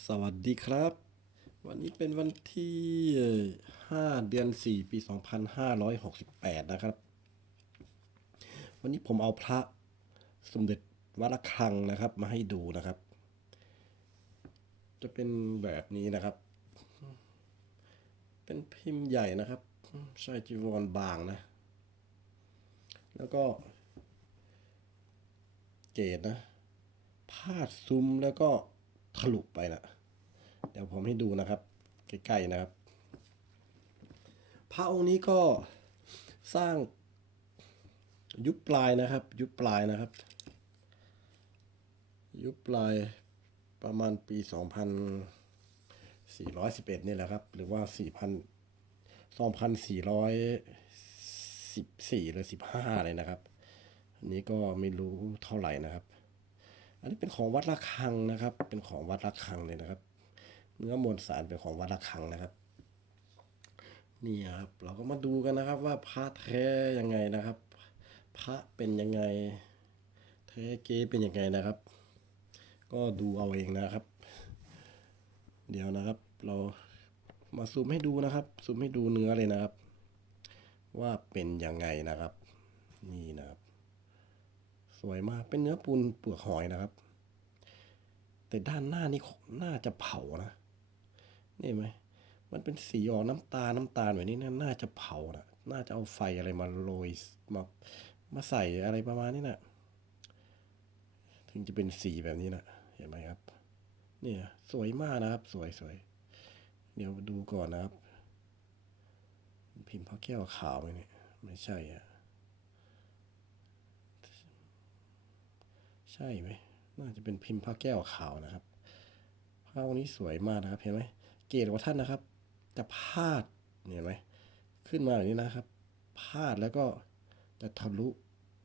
สวัสดีครับ วันนี้เป็นวันที่ 5 เดือน 4 ปี 2568 นะครับ วันนี้ผมเอาพระสมเด็จวัดระฆังนะครับ มาให้ดูนะครับ จะเป็นแบบนี้นะครับ เป็นพิมพ์ใหญ่นะครับ ใช่จีวรบางนะ แล้วก็ เกตนะ พาดซุ้มแล้วก็ ทะลุไปนะเดี๋ยวผมให้ดูนะครับ ใกล้ๆนะครับ พระองค์นี้ก็สร้างยุคปลายนะครับ ยุคปลายนะครับ ยุคปลายประมาณปี 2411 นี่แหละครับ หรือว่า 4,000 2,414 หรือ 15 เลยนะครับ อันนี้ก็ไม่รู้เท่าไหร่นะครับ อันนี้เป็นของวัดระฆังนะครับ เป็นของวัดระฆังเลยนะครับ เนื้อมวลสารเป็นของวัดระฆังนะครับนี่ครับเราก็มาดูกันนะครับว่าพระแท้ยังไงนะครับ พระเป็นยังไง แท้เก๊เป็นยังไงนะครับ ก็ดูเอาเองนะครับ เดี๋ยวนะครับ เรามาซูมให้ดูนะครับซูมให้ดูเนื้อเลยนะครับ ว่าเป็นยังไงนะครับ นี่นะครับ สวยมากเป็นเนื้อปูนเปลือกหอยนะครับ แต่ด้านหน้านี่น่าจะเผานะนี่ไหมมันเป็นสีออกน้ำตาลน้ำตาลแบบนี้นะน่าจะเผานะน่าจะเอาไฟอะไรมาโรยมามาใส่อะไรประมาณนี้นะถึงจะเป็นสีแบบนี้นะเห็นไหมครับ เนี่ยสวยมากนะครับ สวยสวยเดี๋ยวดูก่อนนะครับ พิมพ์พระแก้วขาวไหมเนี่ยไม่ใช่อะ ใช่ไหมน่าจะเป็นพิมพ์พระแก้วขาวนะครับพระองค์นี้สวยมากนะครับ เห็นไหมเกศของท่านนะครับ จะพาดเห็นไหมขึ้นมาอย่างนี้นะครับ พาดแล้วก็จะทะลุ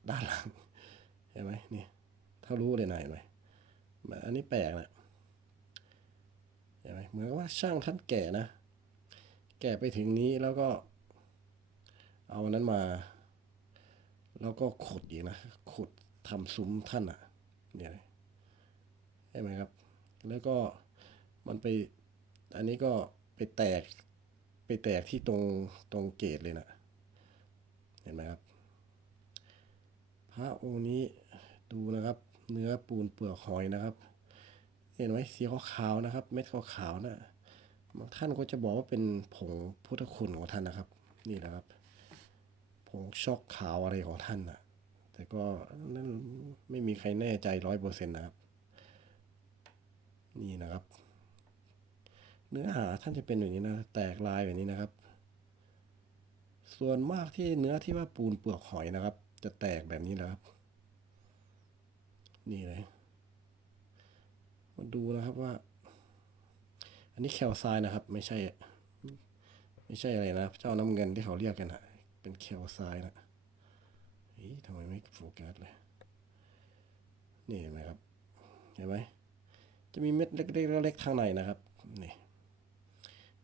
ด้านหลังเห็นไหมนี่ทะลุเลยนะเห็นไหมอันนี้แปลกนะเห็นไหมเหมือนกับว่าช่างท่านแก่นะ แก่ไปถึงนี้แล้วก็ เอาอันนั้นมา แล้วก็ขุดอีกนะขุดทำซุ้มท่านอะ เนี่ยใช่ไหมครับ แล้วก็มันไปอันนี้ก็ไปแตกไปแตกที่ตรงตรงเกตเลยนะเห็นไหมครับ พระองค์นี้ดูนะครับ เนื้อปูนเปลือกหอยนะครับ เห็นไหมสีขาวๆนะครับ เม็ดขาวๆนะบางท่านก็จะบอกว่าเป็นผงพุทธคุณของท่านนะครับ นี่นะครับ ผงช็อกขาวอะไรของท่านนะ แต่ก็นั่นไม่มีใครแน่ใจร้อยเปอร์เซ็นต์นะครับ นี่นะครับ เนื้อหาท่านจะเป็นอย่างนี้นะ แตกลายแบบนี้นะครับ ส่วนมากที่เนื้อที่ว่าปูนเปลือกหอยนะครับ จะแตกแบบนี้นะครับ นี่เลยมาดูนะครับว่า อันนี้แคลไซน์นะครับ ไม่ใช่ ไม่ใช่อะไรนะ เจ้าน้ำเงินที่เขาเรียกกันนะเป็นแคลไซน์นะ ทำไมไม่โฟกัสเลย นี่เห็นไหมครับ เห็นไหม จะมีเม็ดเล็กๆเล็กๆข้างในนะครับ นี่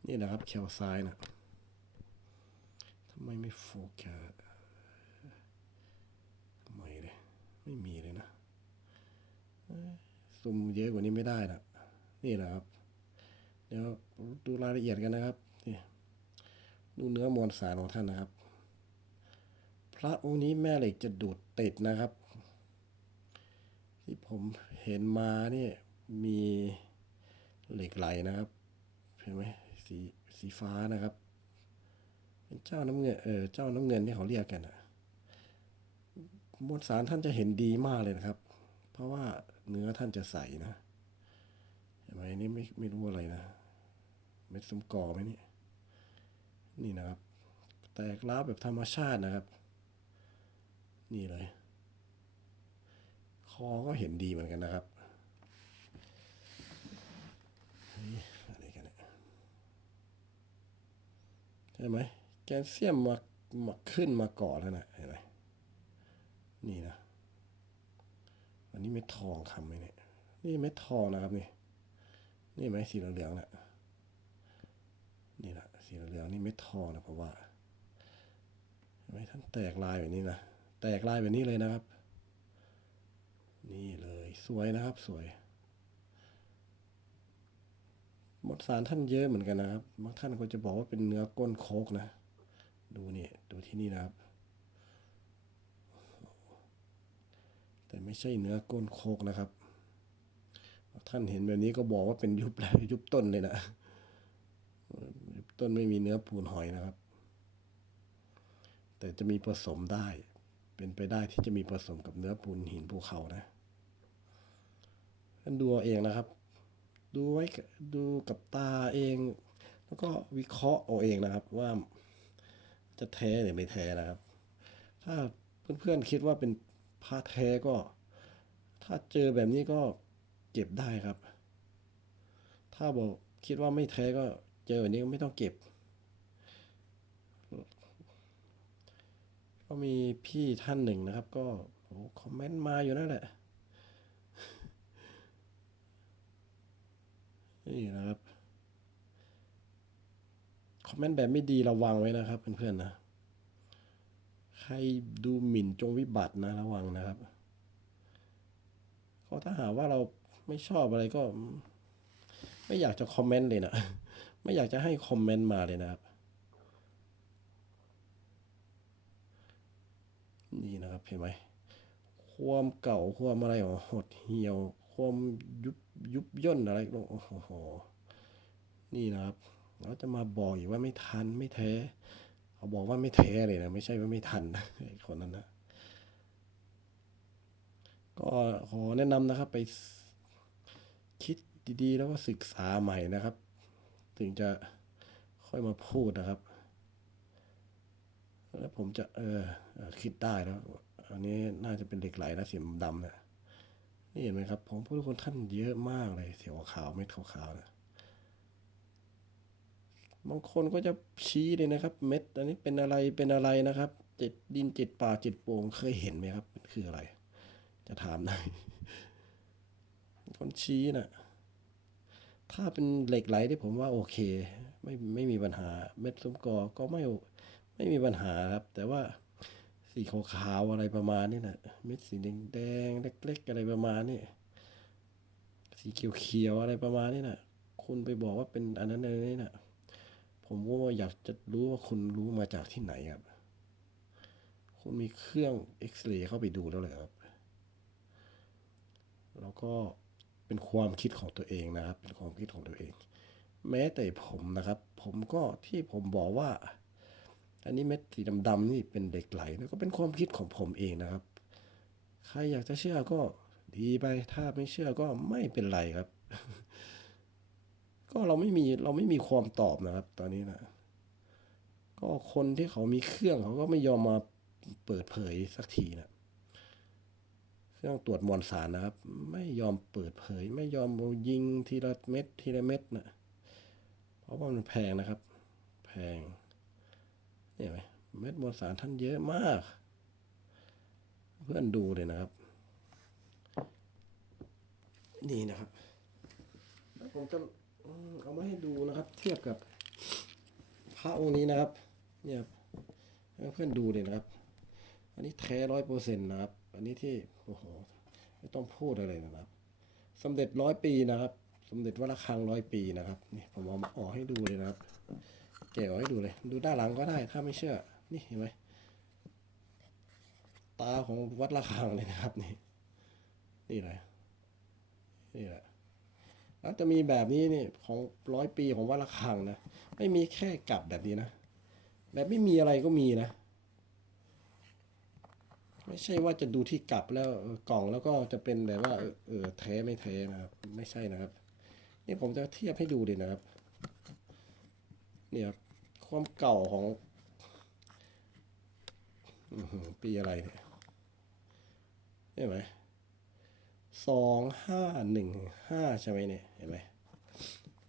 นี่แหละครับแคลไซน์นะทำไมไม่โฟกัสทำไมเลยไม่มีเลยนะเอ้ยซูมเยอะกว่านี้ไม่ได้นะนี่แหละครับ เดี๋ยวดูรายละเอียดกันนะครับนี่ดูเนื้อมวลสารของท่านนะครับ ระองค์นี้แม่เหล็กจะดูดติดนะครับ ที่ผมเห็นมาเนี่ยมีเหล็กไหลนะครับ เห็นไหมสีสีฟ้านะครับ เป็นเจ้าน้ำเงินเออเจ้าน้ำเงินที่เขาเรียกกันอะมวลสารท่านจะเห็นดีมากเลยนะครับ เพราะว่าเนื้อท่านจะใสนะเห็นไหมนี่ไม่ไม่รู้อะไรนะเม็ดสมกอไหมนี่นี่นะครับ แตกร้าแบบธรรมชาตินะครับ นี่เลย คอก็เห็นดีเหมือนกันนะครับอะไรกันเนี่ยใช่ไหมแคลเซียมมามาขึ้นมาเกาะแล้วนะเห็นไหมนี่นะอันนี้เม็ดทองคำไหมเนี่ยนี่เม็ดทองนะครับนี่ นี่ไหมสีเหลืองๆนะนี่แหละสีเหลืองๆนี่เม็ดทองนะเพราะว่าเห็นไหมท่านแตกลายแบบนี้นะ แตกลายแบบนี้เลยนะครับ นี่เลยสวยนะครับสวยมวลสารท่านเยอะเหมือนกันนะครับบางท่านก็จะบอกว่าเป็นเนื้อก้นโคกนะ ดูนี่ดูที่นี่นะครับ แต่ไม่ใช่เนื้อก้นโคกนะครับท่านเห็นแบบนี้ก็บอกว่าเป็นยุบแล้วยุบต้นเลยนะยุบต้นไม่มีเนื้อปูนหอยนะครับ แต่จะมีผสมได้ เป็นไปได้ที่จะมีผสมกับเนื้อปูนหินภูเขานะท่านดูเอาเองนะครับ ดูไว้ดูกับตาเอง แล้วก็วิเคราะห์เอาเองนะครับ ว่าจะแท้หรือไม่แท้นะครับ ถ้าเพื่อนๆคิดว่าเป็นพระแท้ก็ ถ้าเจอแบบนี้ก็เก็บได้ครับ ถ้าบอกคิดว่าไม่แท้ก็เจอแบบนี้ก็ไม่ต้องเก็บ ก็มีพี่ท่านหนึ่งนะครับ ก็โอ้คอมเมนต์มาอยู่นั่นแหละนี่นะครับคอมเมนต์แบบไม่ดีระวังไว้นะครับเพื่อนๆนะใครดูหมิ่นจงวิบัตินะระวังนะครับก็ถ้าหาว่าเราไม่ชอบอะไรก็ ไม่อยากจะคอมเมนต์เลยนะ ไม่อยากจะให้คอมเมนต์มาเลยนะครับ นี่นะครับเห็นไหมความเก่าความอะไรของหดเหี่ยว ความยุบยุบย่นอะไรโอ้โหนี่นะครับเราจะมาบอกอีกว่าไม่ทันไม่แท้เขาบอกว่าไม่แท้เลยนะไม่ใช่ว่าไม่ทันนะคนนั้นนะก็ขอแนะนำนะครับไปคิดดีๆ แล้วก็ศึกษาใหม่นะครับ ถึงจะค่อยมาพูดนะครับ แล้วผมจะเออคิดได้แล้วอันนี้น่าจะเป็นเหล็กไหลนะสีดำๆนะนี่เห็นไหมครับ ผมพูดคนท่านเยอะมากเลยสีขาวๆเม็ดขาวๆนะบางคนก็จะชี้เลยนะครับ เม็ด อันนี้เป็นอะไรเป็นอะไรนะครับเจ็ดดินเจ็ดป่าเจ็ดโป่งเคยเห็นไหมครับมันคืออะไร จะถามหน่อยคนชี้น่ะถ้าเป็นเหล็กไหลที่ผมว่าโอเค ไม่ไม่มีปัญหาเม็ดซุ้มกอก็ไม่ ไม่มีปัญหาครับ แต่ว่าสีขาวๆอะไรประมาณนี้นะเม็ดสีแดงๆเล็ก ๆ อะไรประมาณนี้สีเขียวๆอะไรประมาณนี้นะคุณไปบอกว่าเป็นอันนั้นอันนี้นะผมก็อยากจะรู้ว่าคุณรู้มาจากที่ไหนครับ คุณมีเครื่องเอ็กซเรย์เข้าไปดูแล้วเหรอครับ แล้วก็เป็นความคิดของตัวเองนะครับ เป็นความคิดของตัวเอง แม้แต่ผมนะครับ ผมก็ที่ผมบอกว่า อันนี้เม็ดสีดำๆนี่เป็นเหล็กไหลแล้วก็เป็นความคิดของผมเองนะครับ ใครอยากจะเชื่อก็ดีไป ถ้าไม่เชื่อก็ไม่เป็นไรครับ ก็เราไม่มีเราไม่มีความตอบนะครับ ตอนนี้นะ ก็คนที่เขามีเครื่องเขาก็ไม่ยอมมาเปิดเผยสักทีนะเครื่องตรวจมวลสารนะครับ ไม่ยอมเปิดเผย ไม่ยอมยิงทีละเม็ดทีละเม็ดนะเพราะว่ามันแพงนะครับ แพง เนี่ยไหมเม็ดมวลสารท่านเยอะมาก เพื่อนดูเลยนะครับ นี่นะครับผมจะเอามาให้ดูนะครับ เทียบกับพระองค์นี้นะครับ เนี่ยครับเพื่อนดูเลยนะครับ อันนี้แท้ร้อยเปอร์เซ็นต์นะครับ อันนี้ที่โอ้โหไม่ต้องพูดอะไรนะครับสมเด็จร้อยปีนะครับ สมเด็จวัดระฆังร้อยปีนะครับ นี่ผมเอามาออกให้ดูเลยนะครับ แกะออกให้ดูเลย ดูด้านหลังก็ได้ ถ้าไม่เชื่อ นี่เห็นไหมตาของวัดระฆังเลยนะครับ นี่ นี่แหละนี่แหละแล้วจะมีแบบนี้นี่ของร้อยปีของวัดระฆังนะ ไม่มีแค่กลับแบบนี้นะ แบบไม่มีอะไรก็มีนะ ไม่ใช่ว่าจะดูที่กลับแล้วกล่องแล้วก็จะเป็นแบบว่าเออเออแท้ไม่แท้นะครับ ไม่ใช่นะครับ นี่ผมจะเทียบให้ดูเลยนะครับ เนี่ยครับความเก่าของปีอะไรเนี่ยเห็นไหมสองห้าหนึ่งห้าใช่ไหมเนี่ยเห็นไหม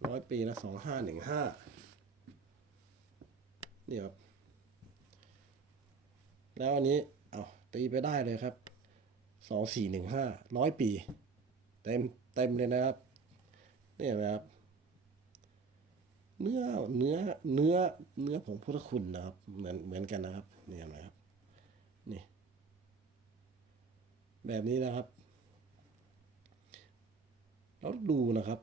ร้อยปีนะสองห้าหนึ่งห้าเนี่ยครับ แล้วอันนี้ เอาตีไปได้เลยครับสองสี่หนึ่งห้าร้อยปี เต็มเต็มเลยนะครับเนี่ยนะครับ เนื้อเนื้อเนื้อเนื้อของพุทธคุณนะครับเหมือนเหมือนกันนะครับนี่เห็นไหมครับนี่ แบบนี้นะครับแล้วดูนะครับ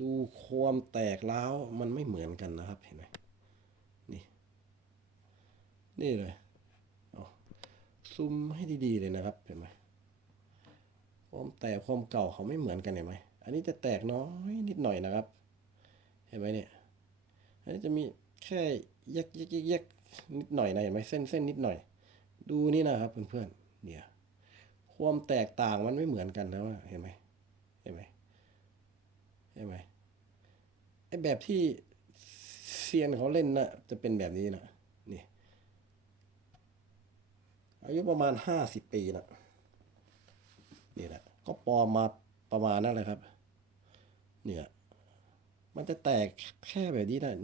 ดูความแตกร้าวมันไม่เหมือนกันนะครับเห็นไหมนี่ นี่เลยเอาซูมให้ดีๆเลยนะครับเห็นไหมความแตกความเก่าเขาไม่เหมือนกันเห็นไหมอันนี้จะแตกน้อยนิดหน่อยนะครับ เห็นไหมเนี่ย จะมีแค่แยกแยกยกแยกนิดหน่อยนะเห็นไหมเส้นเส้นนิดหน่อย ดูนี่นะครับเพื่อนๆเนี่ยความแตกต่างมันไม่เหมือนกันนะว่าเห็นไหมเห็นไหมเห็นไหมไอแบบที่เซียนเขาเล่นนะจะเป็นแบบนี้นะนี่อายุประมาณห้าสิบปีนะนี่แหละก็ปลอมมาประมาณนั้นเลยครับ เนี่ย มันจะแตกแค่แบบนี้นะ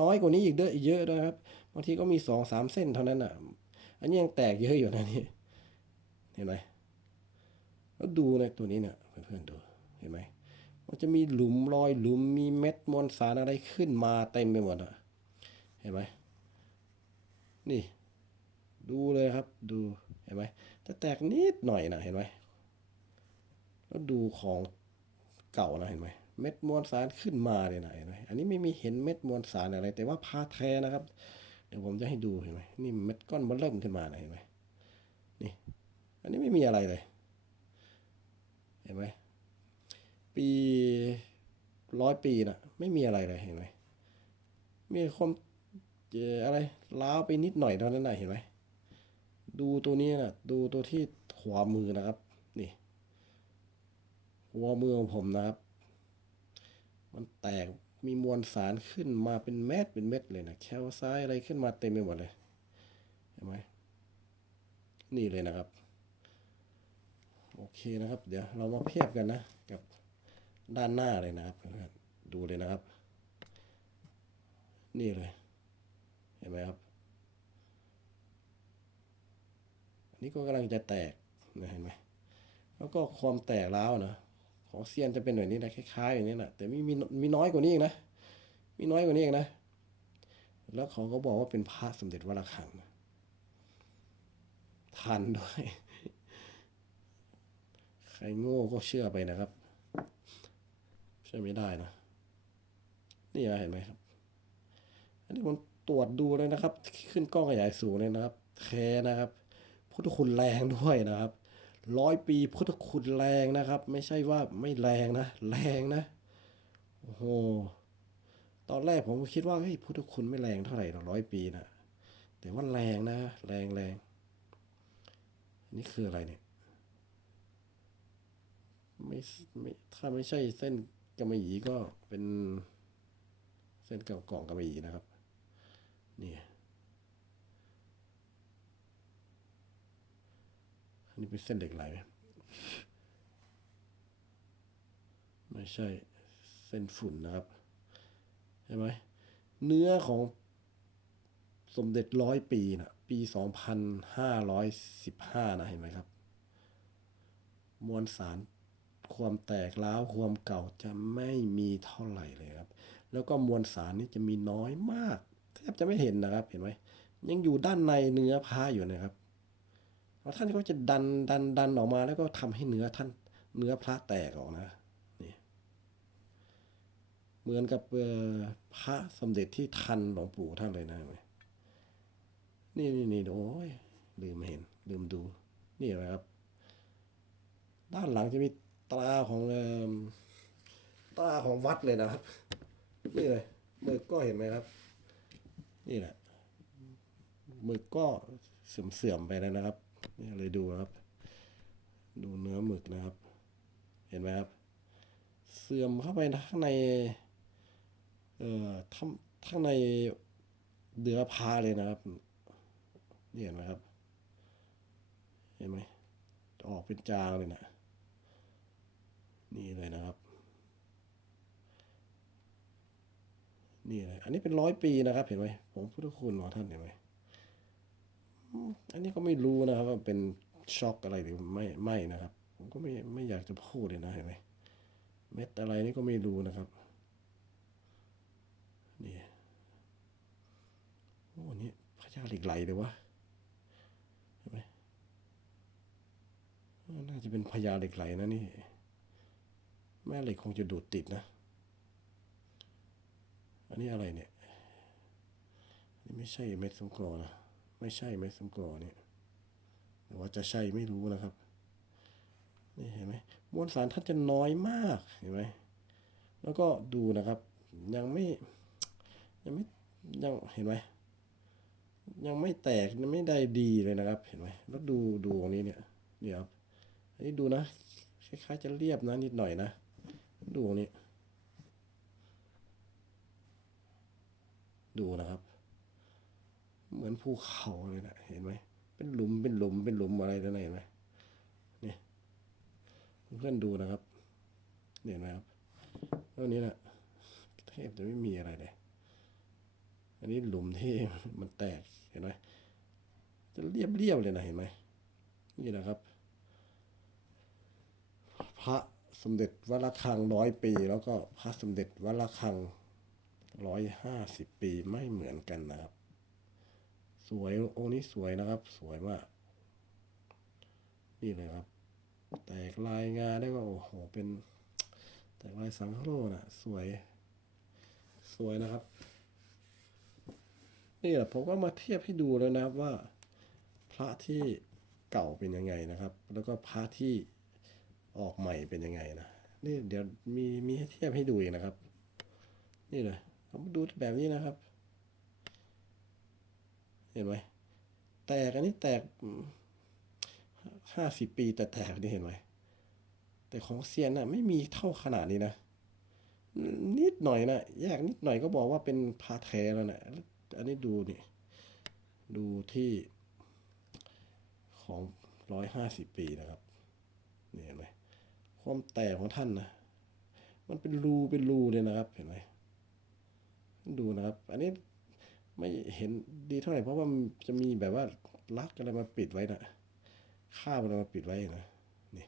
น้อยกว่านี้อีกเยอะเยอะนะครับบางทีก็มีสองสามเส้นเท่านั้นอะ อันนี้ยังแตกเยอะอยู่นะนี่เห็นไหมแล้วดูนะตัวนี้เนี่ยเพื่อนๆดูเห็นไหมมันจะมีหลุมรอยหลุมมีเม็ดมวลสารอะไรขึ้นมาเต็มไปหมดอะ เห็นไหมนี่ ดูเลยครับ ดูเห็นไหมจะแตกนิดหน่อยนะเห็นไหมแล้วดูของเก่านะเห็นไหม เม็ดมวลสารขึ้นมาเลยนะเห็นไหมอันนี้ไม่มีเห็นเม็ดมวลสารอะไร แต่ว่าพาแท้นะครับ เดี๋ยวผมจะให้ดูเห็นไหมนี่เม็ดก้อนมันเริ่มขึ้นมานะเห็นไหมนี่ อันนี้ไม่มีอะไรเลย เห็นไหมปีร้อยปีนะไม่มีอะไรเลยเห็นไหมมีความเอ่ออะไรล้าวไปนิดหน่อยเท่านั้นนะเห็นไหมดูตัวนี้นะดูตัวที่ขวามือนะครับ นี่หัวมือของผมนะครับ มันแตกมีมวลสารขึ้นมาเป็นเม็ดเป็นเม็ดเลยนะแคลไซด์อะไรขึ้นมาเต็มไปหมดเลยเห็นไหมนี่เลยนะครับ โอเคนะครับ เดี๋ยวเรามาเทียบกันนะกับด้านหน้าเลยนะครับ ดูเลยนะครับ นี่เลย เห็นไหมครับอันนี้ก็กำลังจะแตกนะเห็นไหมแล้วก็ความแตกร้าวนะ ของเซียนจะเป็นแบบนี้นะคล้ายๆอย่างนี้นะแต่มีมีมีน้อยกว่านี้อีกนะ มีน้อยกว่านี้อีกนะ แล้วเขาก็บอกว่าเป็นพระสมเด็จวระฆังนะทันด้วย ใครโง่ก็เชื่อไปนะครับเชื่อไม่ได้นะ นี่นะเห็นไหมครับ อันนี้ผมตรวจดูเลยนะครับ ขึ้นกล้องขยายสูงเลยนะครับ แท้นะครับพุทธคุณแรงด้วยนะครับ ร้อยปีพุทธคุณแรงนะครับ ไม่ใช่ว่าไม่แรงนะ แรงนะ โอ้โห ตอนแรกผมคิดว่าเฮ้ยพุทธคุณไม่แรงเท่าไหร่หรอกร้อยปีนะแต่ว่าแรงนะ แรงแรงนนี่คืออะไรเนี่ยไม่ไม่ถ้าไม่ใช่เส้นกำมะหยี่ก็เป็นเส้นเก่ากล่องกำมะหยี่นะครับ นี่ อันนี้เป็นเส้นเหล็กไหลไหมไม่ใช่เส้นฝุ่นนะครับ ใช่ไหมเนื้อของสมเด็จร้อยปีนะปีสองพันห้าร้อยสิบห้านะเห็นไหมครับ มวลสารความแตกร้าวความเก่าจะไม่มีเท่าไหร่เลยครับ แล้วก็มวลสารนี่จะมีน้อยมากแทบจะไม่เห็นนะครับเห็นไหมยังอยู่ด้านในเนื้อผ้าอยู่นะครับ เพราะท่านก็จะดันดันดันออกมาแล้วก็ทำให้เนื้อท่านเนื้อพระแตกออกนะนี่เหมือนกับพระสมเด็จที่ทันหลวงปู่ท่านเลยนะนี่นี่นี่โอ้ยลืมเห็น ลืมดู นี่นะครับ ด้านหลังจะมีตราของอตราของวัดเลยนะครับ นี่เลยมึกก็เห็นไหมครับ นี่แหละมึกก็เสื่อมๆไปแล้วนะครับ นี่เลยดูครับ ดูเนื้อหมึกนะครับ เห็นไหมครับ เสื่อมเข้าไปข้างใน เอ่อทำข้างในเดือพาเลยนะครับนี่เห็นไหมครับ เห็นไหมออกเป็นจางเลยนะ นี่เลยนะครับ นี่เลย อันนี้เป็นร้อยปีนะครับ เห็นไหมผมพุทธคุณของท่านเห็นไหม อันนี้ก็ไม่รู้นะครับว่าเป็นช็อกอะไรหรือไม่ไม่นะครับ ผมก็ไม่ไม่อยากจะพูดเลยนะเห็นไหมเม็ดอะไรนี่ก็ไม่รู้นะครับนี่โอ้นี่พระเจ้าหล็กไหลเลยวะเห็นไหมน่าจะเป็นพญาเหล็กไหลนะนี่ แม่เหล็กคงจะดูดติดนะ อันนี้อะไรเนี่ย นี่ไม่ใช่เม็ดสมกรนะ ไม่ใช่เม็ดสมกอเนี่ยแต่ว่าจะใช่ไม่รู้นะครับนี่เห็นไหมมวลสารท่านจะน้อยมากเห็นไหมแล้วก็ดูนะครับ ยังไม่ยังไม่ยังเห็นไหมยังไม่แตกยังไม่ได้ดีเลยนะครับ เห็นไหมแล้วดูดูตรงนี้เนี่ยเดี๋ยวครับอันนี้ดูนะคล้ายๆจะเรียบนะนิดหน่อยนะ ดูตรงนี้ ดูนะครับ มือนภูเขาเลยนะเห็นไหมเป็นหลุมเป็นหลุมเป็นหลุมอะไรนั่นเห็นไหมนี่เพื่อนดูนะครับเห็นไหมครับแล้วนี้นะเทพจะไม่มีอะไรเลย อันนี้หลุมที่มันแตกเห็นไหมจะเรียบเรียบเลยนะเห็นไหมนี่นะครับ พระสมเด็จวัดระฆังร้อยปี แล้วก็พระสมเด็จวัดระฆังร้อยห้าสิบปีไม่เหมือนกันนะครับ สวยองค์นี้สวยนะครับ สวยมาก นี่เลยครับ แตกลายงาได้ว่าโอ้โหเป็นแตกลายสังฆโลนะสวย สวยนะครับ นี่แหละผมก็มาเทียบให้ดูแล้วนะครับว่า พระที่เก่าเป็นยังไงนะครับ แล้วก็พระที่ออกใหม่เป็นยังไงนะนี่เดี๋ยวมีมีให้เทียบให้ดูอีกนะครับ นี่เลยเรามาดูแบบนี้นะครับ เห็นไหมแตกอันนี้แตกห้าสิบปีแต่แตกนี่เห็นไหมแต่ของเซียนน่ะไม่มีเท่าขนาดนี้นะ นิดหน่อยนะแยกนิดหน่อยก็บอกว่าเป็นพาแท้แล้วนะอันนี้ดูนี่ดูที่ของร้อยห้าสิบปีนะครับนี่เห็นไหมความแตกของท่านนะมันเป็นรูเป็นรูเลยนะครับ เห็นไหมดูนะครับ อันนี้ ไม่เห็นดีเท่าไหร่เพราะว่ามันจะมีแบบว่าลักอะไรมาปิดไว้นะข้าวอะไรมาปิดไว้นะนี่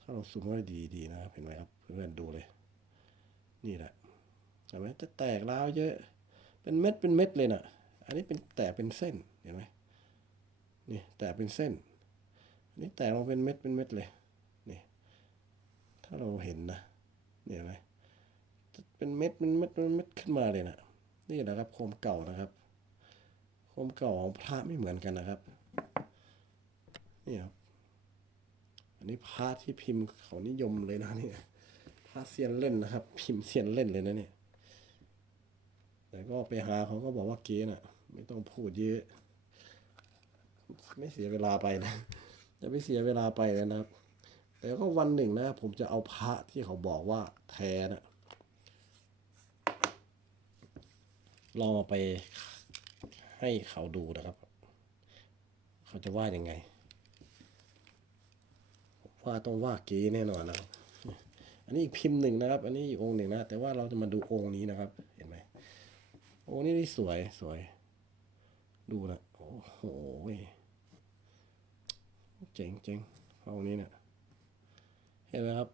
ถ้าเราซูมเข้าไปดีนะครับเห็นไหมครับเพื่อนดูเลย นี่แหละเห็นไหมจะแตกร้าวเยอะ เป็นเม็ดเป็นเม็ดเลยนะอันนี้เป็นแตกเป็นเส้นเห็นไหมนี่แตกเป็นเส้นอันนี้แตกมาเป็นเม็ดเป็นเม็ดเลยนี่ถ้าเราเห็นนะเนี่ยเห็นไหมจะเป็นเม็ดเป็นเม็ดเป็นเม็ดขึ้นมาเลยนะ นี่แหละครับโคมเก่านะครับ โคมเก่าของพระไม่เหมือนกันนะครับนี่ครับอันนี้พระที่พิมพ์เขานิยมเลยนะเนี่ยพระเซียนเล่นนะครับ พิมพ์เซียนเล่นเลยนะเนี่ยแต่ก็ไปหาเขาก็บอกว่าเก๊น่ะ ไม่ต้องพูดเยอะ ไม่เสียเวลาไปนะจะไม่เสียเวลาไปเลยนะครับ แต่ก็วันหนึ่งนะ ผมจะเอาพระที่เขาบอกว่าแท้นะ ลองเอาไปให้เขาดูนะครับ เขาจะว่ายังไง ว่าต้องว่าเก๋แน่นอนนะครับ อันนี้อีกพิมพ์หนึ่งนะครับ อันนี้อีกองค์หนึ่งนะ แต่ว่าเราจะมาดูองค์นี้นะครับ เห็นไหมองค์นี้นี่สวยสวย ดูนะ โอ้โหเจ๋งเจ๋งองค์นี้เนี่ย เห็นไหมครับ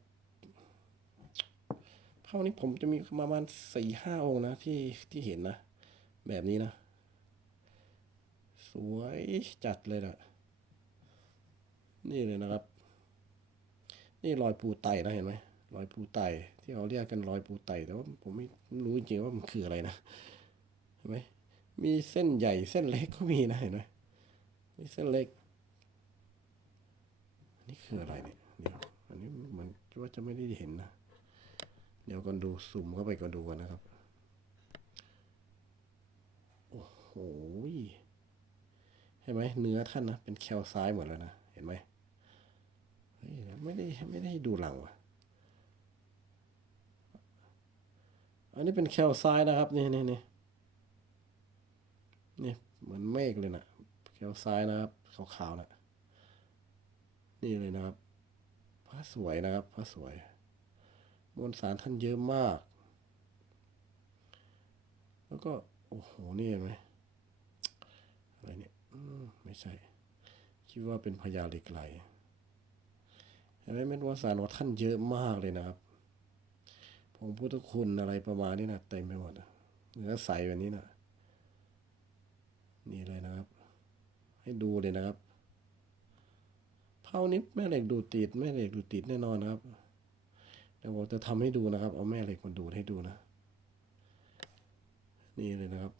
ภาพนี้ผมจะมีประมาณสี่ห้าองค์นะที่ที่เห็นนะ แบบนี้นะ สวยจัดเลยนะนี่เลยนะครับ นี่รอยปูไตนะเห็นไหมรอยปูไตที่เขาเรียกกันรอยปูไตแต่ว่าผมไม่รู้จริงๆว่ามันคืออะไรนะเห็นไหมมีเส้นใหญ่เส้นเล็กก็มีนะเห็นไหมมีเส้นเล็กนนี้คืออะไรเนี่ยเดี๋ยวอันนี้เหมือนว่าจะไม่ได้เห็นนะ เดี๋ยวก่อนดูซูมเข้าไปก่อนดูกันนะครับ โอ้โหเห็นไหมเนื้อท่านนะเป็นแคลไซด์หมดแล้วนะ เห็นไหมไม่ได้ไม่ได้ดูหลังว่ะอันนี้เป็นแคลไซด์นะครับนี่นี่นี่นี่เหมือนเมฆเลยนะแคลไซด์นะครับขาวๆนะนี่เลยนะครับพระสวยนะครับพระสวยมวลสารท่านเยอะมาก แล้วก็ โอ้โห นี่เห็นไหม อะไรเนี่ยอืมไม่ใช่ คิดว่าเป็นพญาเหล็กไหลเห็นไหมเม็ดวสารของท่านเยอะมากเลยนะครับผงพุทธคุณอะไรประมาณนี้นะเต็มไปหมดเนื้อใสแบบนี้นะนี่เลยนะครับ ให้ดูเลยนะครับเท่านี้แม่เหล็กดูติดแม่เหล็กดูติดแน่นอนนะครับเดี๋ยวผมจะทำให้ดูนะครับ เอาแม่เหล็กมาดูให้ดูนะ นี่เลยนะครับ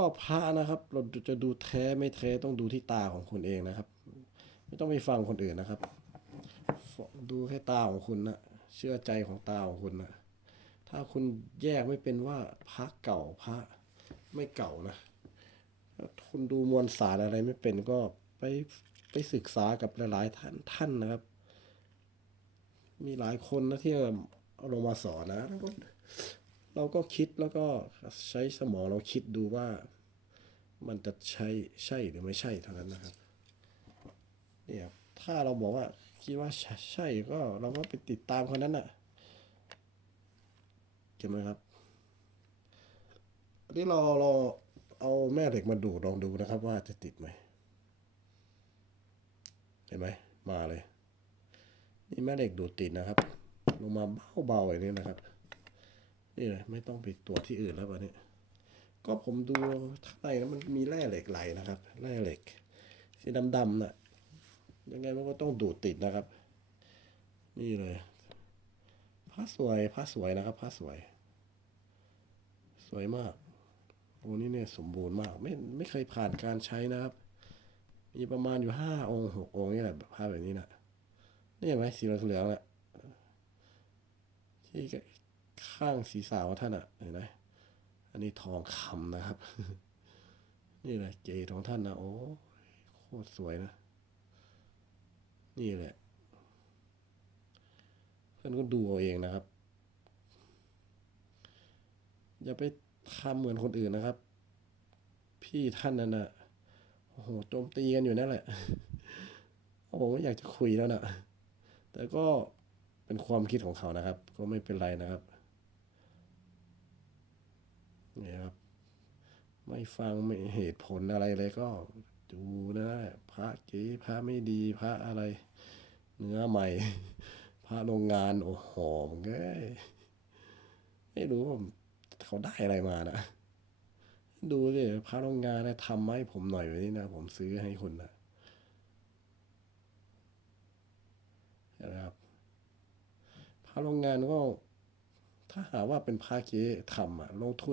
ก็พระนะครับเราจะดูแท้ไม่แท้ต้องดูที่ตาของคุณเองนะครับ ไม่ต้องไปฟังคนอื่นนะครับ ดูแค่ตาของคุณนะเชื่อใจของตาของคุณนะถ้าคุณแยกไม่เป็นว่าพระเก่าพระไม่เก่านะคุณดูมวลสารอะไรไม่เป็นก็ไปไปศึกษากับหลายๆท่านท่านนะครับ มีหลายคนนะที่เอาลงมาสอนนะ เราก็คิดแล้วก็ใช้สมองเราคิดดูว่ามันจะใช่ใช่หรือไม่ใช่เท่านั้นนะครับเนี่ยครับถ้าเราบอกว่าคิดว่าใช่ใชก็เราก็ไปติดตามคนนั้นน่ะเห็นไหมครับอันนี้เราเราเอาแม่เหล็กมาดูลองดูนะครับว่าจะติดไหมเห็นไหมมาเลย นี่แม่เหล็กดูดติดนะครับ ลงมาเบาๆอย่างนี้นะครับ นี่เลยไม่ต้องไปตรวจที่อื่นแล้ววันนี้ ก็ผมดูข้างในนะมันมีแร่เหล็กไหลนะครับ แร่เหล็ก สีดำๆน่ะยังไงมันก็ต้องดูดติดนะครับ นี่เลยผ้าสวยผ้าสวยนะครับผ้าสวย สวยมากโอ้นี่เนี่ยสมบูรณ์มาก ไม่ไม่เคยผ่านการใช้นะครับ มีประมาณอยู่ห้าองค์หกองค์นี่แหละผ้าแบบนี้นะนี่เห็นไหมสีเหลืองๆแหละที่ ข้างศีรษะของท่านอะเห็นไหมอันนี้ทองคำนะครับ นี่แหละเกศของท่านนะโอ้โคตรสวยนะ นี่แหละท่านก็ดูเอาเองนะครับ อย่าไปทำเหมือนคนอื่นนะครับ พี่ท่านนั้นน่ะโอ้โหโจมตีกันอยู่นั่นแหละโอ้โหอยากจะคุยแล้วนะแต่ก็เป็นความคิดของเขานะครับ ก็ไม่เป็นไรนะครับ นี่ครับ ไม่ฟังไม่เหตุผลอะไรเลยก็ดูนะพระเก๋พระไม่ดีพระอะไร เนื้อใหม่ พระโรงงานโอ้โหมันก็ไม่รู้ว่าเขาได้อะไรมานะดูสิพระโรงงานนะทำให้ผมหน่อยแบบนี้นะ ผมซื้อให้คุณนะนะครับพระโรงงานก็ถ้าหาว่าเป็นพระเก๋ทำอะลงทุน